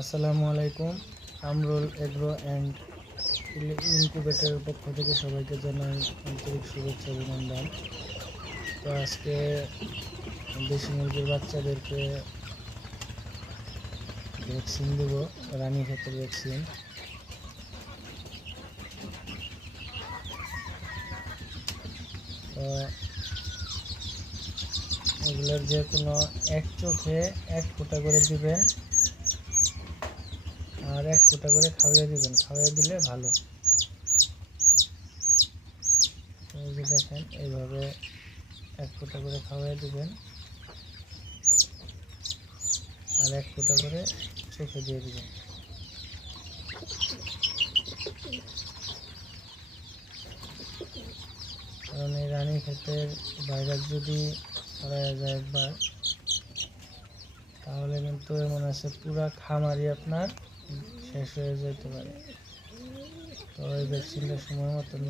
আসসালামু আলাইকুম। আমরুল agro and ইনকিউবেটরের পক্ষ থেকে সবাইকে জানাই আন্তরিক শুভেচ্ছা অভিনন্দন। তো আজকে দেশি মুরগির বাচ্চাদেরকে ভ্যাকসিন দেব, রানীক্ষেতের ভ্যাকসিন। তো এগুলোর যে কোনো এক চোখে 1 ফোঁটা করে দিবেন আর 1 ফোঁটা করে খাওয়িয়ে দিবেন, খাওয়িয়ে দিলে ভালো। এই যে দেখেন, এইভাবে 1 ফোঁটা করে খাওয়িয়ে দিবেন আর 1 ফোঁটা করে চোখে দিয়ে দিবেন। কারণ এই রানীক্ষেতের ভাইরাস যদি ছড়ায় যায় একবার, তাহলে কিন্তু এমন আছে পুরা খামারই আপনার শেষ হয়ে যেতে পারে। তো এই ভ্যাকসিনটা সময় মতন